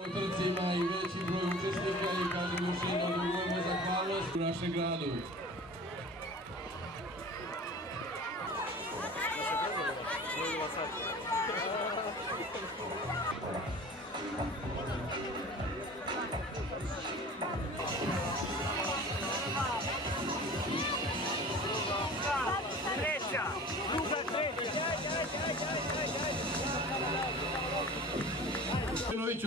U trci ima i veći broj učesnika i kažem još jednom dugujemo zahvalnost u našem gradu. Treća, druga treća.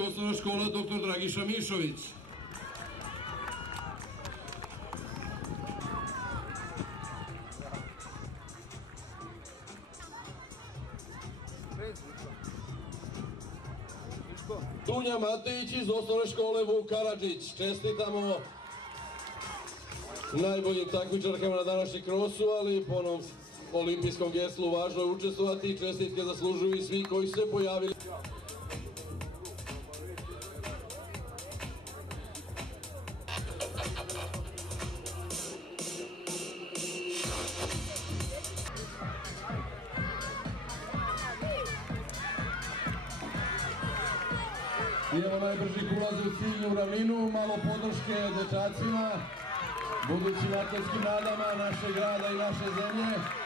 Osnovna škola dr. Dragiša Mišović. Dunja Matejić iz osnovne škole Vuk Karadžić. Čestitamo najboljim takmičarkama na današnji krosu, ali po onom olimpijskom geslu važno je učestvovati. Čestitke zaslužuju i svi koji su se pojavili. I evo najbržih ulazi u ciljnu ravninu, malo podrške dečacima, budućim atletskim nadama našeg grada i naše zemlje.